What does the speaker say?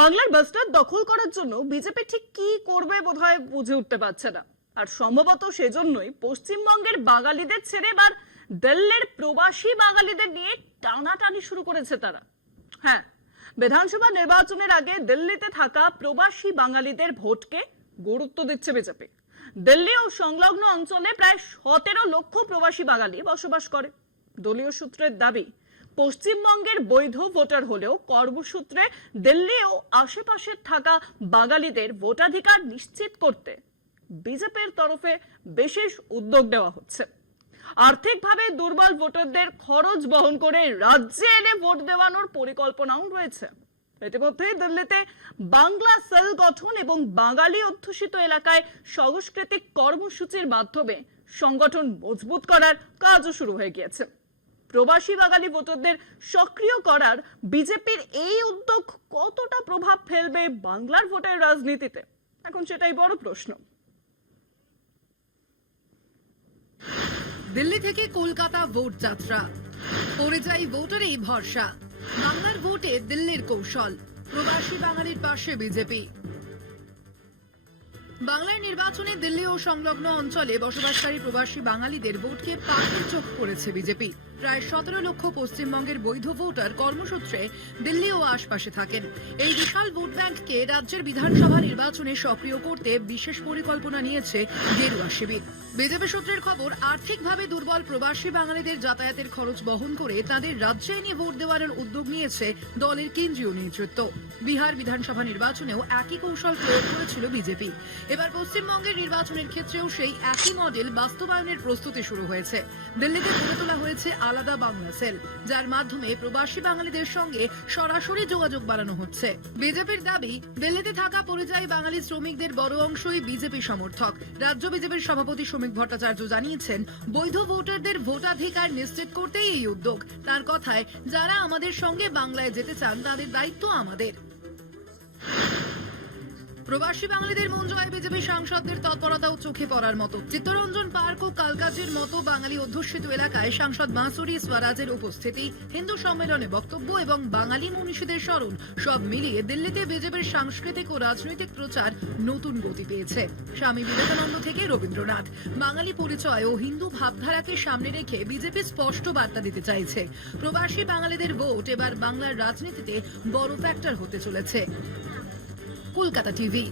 বাংলার বাসস্ট্যান্ড দখল করার জন্য বিজেপি ঠিক কি করবে বোধহয় বুঝে উঠতে পারছে না। আর সম্ভবত সেজন্যই পশ্চিমবঙ্গের বাঙালিদের ছেড়ে এবার দিল্লির প্রবাসী বাঙালিদের নিয়ে টানাটানি শুরু করেছে তারা। হ্যাঁ, বিধানসভা নির্বাচনের আগে দিল্লিতে থাকা প্রবাসী বাঙালিদের ভোটকে গুরুত্ব দিচ্ছে বিজেপি। দিল্লি ও সংলগ্ন অঞ্চলে প্রায় 17 লক্ষ প্রবাসী বাঙালি বসবাস করে। দলীয় সূত্রের দাবি, পশ্চিমবঙ্গের বৈধ ভোটার হলেও কর্মসূত্রে দিল্লি ও আশেপাশে থাকা বাঙালিদের ভোটাধিকার নিশ্চিত করতে বিজেপির তরফে বিশেষ উদ্যোগ নেওয়া হচ্ছে। আর্থিকভাবে দুর্বল ভোটারদের খরচ বহন করে রাজ্যে এনে ভোট দেওয়ানোর পরিকল্পনাও রয়েছে। ইতিমধ্যেই দিল্লিতে বাংলা সেল গঠন এবং বাঙালি অধ্যুষিত এলাকায় সাংস্কৃতিক কর্মসূচির মাধ্যমে সংগঠন মজবুত করার কাজও শুরু হয়ে গিয়েছে। প্রবাসী বাঙালি ভোটারদের সক্রিয় করার বিজেপির এই উদ্যোগ কতটা প্রভাব ফেলবে বাংলার ভোটের রাজনীতিতে, এখন সেটাই বড় প্রশ্ন। দিল্লি থেকে কলকাতা ভোট যাত্রা, পরিযায়ী ভোটারই ভরসা। বাংলার ভোটে দিল্লির কৌশল, প্রবাসী বাঙালির পাশে বিজেপি। বাংলার নির্বাচনে দিল্লি ও সংলগ্ন অঞ্চলে বসবাসকারী প্রবাসী বাঙালিদের ভোটকে পাখির চোখ করেছে বিজেপি। প্রায় 17 লক্ষ পশ্চিমবঙ্গের বৈধ ভোটার কর্মসূত্রে দিল্লি ও আশপাশে থাকেন। এই বিশাল ভোট ব্যাংককে রাজ্যের বিধানসভা নির্বাচনে সক্রিয় করতে বিশেষ পরিকল্পনা নিয়েছে গেরুয়া শিবির। বিজেপি সূত্রের খবর, আর্থিকভাবে দুর্বল প্রবাসী বাঙালিদের যাতায়াতের খরচ বহন করে তাদের রাজ্যে নিয়ে ভোট দেওয়ার উদ্যোগ নিয়েছে দলের কেন্দ্রীয় নেতৃত্ব। বিহার বিধানসভা নির্বাচনেও একই কৌশল প্রয়োগ করেছিল বিজেপি। এবার পশ্চিমবঙ্গের নির্বাচনের ক্ষেত্রেও সেই একই মডেল বাস্তবায়নের প্রস্তুতি শুরু হয়েছে। দিল্লিতে গড়ে তোলা হয়েছে আলাদা বাংলা সেল, যার মাধ্যমে প্রবাসী বাঙালিদের সঙ্গে সরাসরি যোগাযোগ বাড়ানো হচ্ছে। বিজেপির দাবি, দিল্লিতে থাকা পরিযায়ী বাঙালি শ্রমিকদের বড় অংশই বিজেপি সমর্থক। রাজ্য বিজেপির সভাপতি শ্রমিক ভট্টাচার্য জানিয়েছেন, বৈধ ভোটারদের ভোটাধিকার নিশ্চিত করতেই এই উদ্যোগ। তার কথায়, যারা আমাদের সঙ্গে বাংলায় যেতে চান তাদের দায়িত্ব আমাদের। প্রবাসী বাঙালিদের মন জয় বিজেপি সাংসদদের তৎপরতাও চোখে পড়ার মতো। চিত্তরঞ্জন পার্ক ও কালকাজির মতো বাঙালি অধ্যুষিত এলাকায় সাংসদ মাসুরি স্বরাজের উপস্থিতি, হিন্দু সম্মেলনে বক্তব্য এবং বাঙালি মনীষীদের স্মরণ সব মিলিয়ে দিল্লিতে বিজেপির সাংস্কৃতিক ও রাজনৈতিক প্রচার নতুন গতি পেয়েছে। স্বামী বিবেকানন্দ থেকে রবীন্দ্রনাথ, বাঙালি পরিচয় ও হিন্দু ভাবধারাকে সামনে রেখে বিজেপি স্পষ্ট বার্তা দিতে চাইছে, প্রবাসী বাঙালিদের ভোট এবার বাংলার রাজনীতিতে বড় ফ্যাক্টর হতে চলেছে। কলকাতা টিভি।